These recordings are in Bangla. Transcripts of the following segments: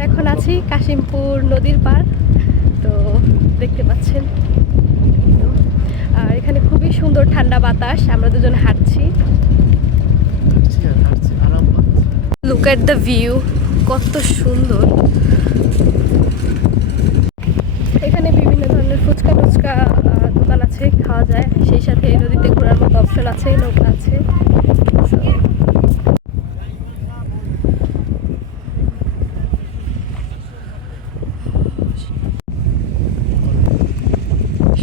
আমরা এখন আছি কাশিমপুর নদীর পার। তো দেখতে পাচ্ছেন, আর এখানে খুবই সুন্দর ঠান্ডা বাতাস। আমরা দুজন হাঁটছি, লুক এট দ্য ভিউ, কত সুন্দর। এখানে বিভিন্ন ধরনের ফুচকা টুচকা দোকান আছে, খাওয়া যায়। সেই সাথে নদীতে ঘোরার মতো অপশন আছে, নৌকা আছে।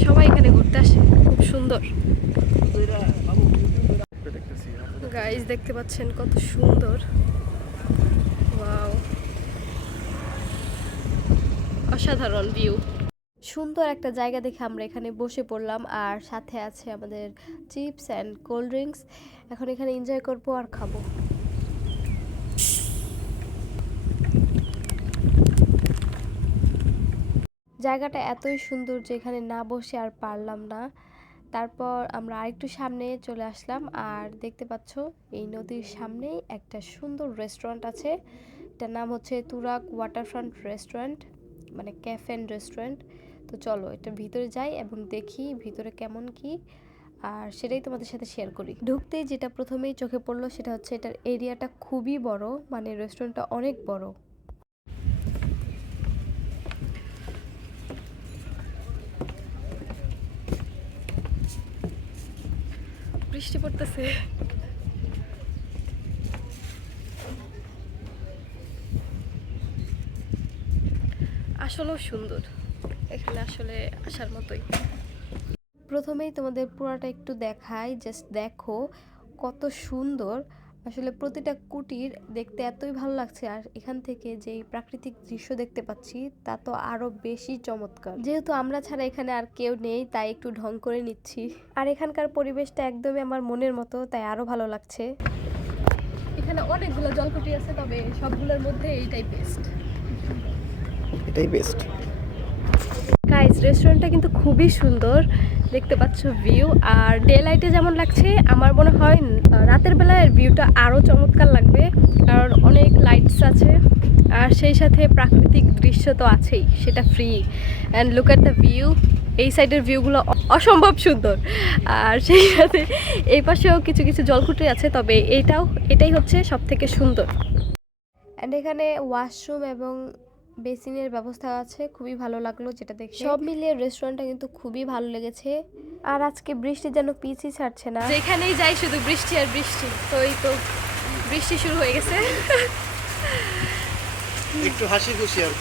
সবাই এখানে ঘুরতে আসে, খুব সুন্দর। গাইস দেখতে পাচ্ছেন কত সুন্দর, ওয়াও, অসাধারণ ভিউ। সুন্দর একটা জায়গা দেখে আমরা এখানে বসে পড়লাম, আর সাথে আছে আমাদের চিপস অ্যান্ড কোল্ড ড্রিঙ্কস। এখন এখানে এনজয় করবো আর খাবো। জায়গাটা এতই সুন্দর যে এখানে না বসে আর পারলাম না। তারপর আমরা আরেকটু সামনে চলে আসলাম, আর দেখতে পাচ্ছ এই নদীর সামনেই একটা সুন্দর রেস্টুরেন্ট আছে। এটার নাম হচ্ছে তুরাগ ওয়াটারফ্রন্ট রেস্টুরেন্ট, মানে ক্যাফে অ্যান্ড রেস্টুরেন্ট। তো চলো এটার ভিতরে যাই এবং দেখি ভিতরে কেমন কি, আর সেটাই তোমাদের সাথে শেয়ার করি। ঢুকতেই যেটা প্রথমেই চোখে পড়লো সেটা হচ্ছে এটার এরিয়াটা খুবই বড়, মানে রেস্টুরেন্টটা অনেক বড়। বৃষ্টি পড়তেছে, আসলেও সুন্দর। এখানে আসলে আসার মতোই। প্রথমেই তোমাদের পুরাটা একটু দেখাই, জাস্ট দেখো কত সুন্দর। আসলে প্রতিটা কুটির দেখতে এতই ভালো লাগছে, আর এখান থেকে যেই প্রাকৃতিক দৃশ্য দেখতে পাচ্ছি তা তো আরো বেশি চমৎকার। যেহেতু আমরা ছাড়া এখানে আর কেউ নেই, তাই একটু ঢং করে নিচ্ছি। আর এখানকার পরিবেশটা একদমই আমার মনের মতো, তাই আরো ভালো লাগছে। এখানে অনেকগুলো জলকুটি আছে, তবে সবগুলোর মধ্যে এইটাই বেস্ট। গাইস রেস্টুরেন্টটা কিন্তু খুবই সুন্দর, দেখতে পাচ্ছ ভিউ। আর ডে লাইটে যেমন লাগছে, আমার মনে হয় রাতের বেলায় ভিউটা আরও চমৎকার লাগবে, কারণ অনেক লাইটস আছে, আর সেই সাথে প্রাকৃতিক দৃশ্য তো আছেই, সেটা free. And look at the view, এই সাইডের ভিউগুলো অসম্ভব সুন্দর। আর সেই সাথে এই পাশেও কিছু কিছু জলকুটি আছে, তবে এটাই হচ্ছে সব থেকে সুন্দর। অ্যান্ড এখানে ওয়াশরুম এবং বেসিনের ব্যবস্থা আছে, খুবই ভালো লাগলো যেটা দেখে। সব মিলিয়ে রেস্টুরেন্টটা কিন্তু খুবই ভালো লেগেছে। আর আজকে বৃষ্টি যেন পিছই ছাড়ছে না, যেখানেই যাই শুধু বৃষ্টি আর বৃষ্টি। তো এই তো বৃষ্টি শুরু হয়ে গেছে, একটু হাসি খুশি আর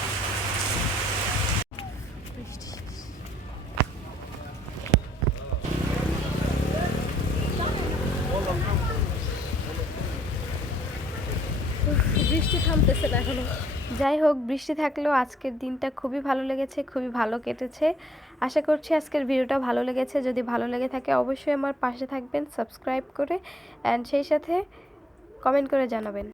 বৃষ্টি থামতেছে না এখনো। যাই হোক, বৃষ্টি থাকলেও আজকের দিনটা খুবই ভালো লেগেছে, খুবই ভালো কেটেছে। আশা করছি আজকের ভিডিওটা ভালো লেগেছে। যদি ভালো লেগে থাকে অবশ্যই আমার পাশে থাকবেন সাবস্ক্রাইব করে, অ্যান্ড সেই সাথে কমেন্ট করে জানাবেন।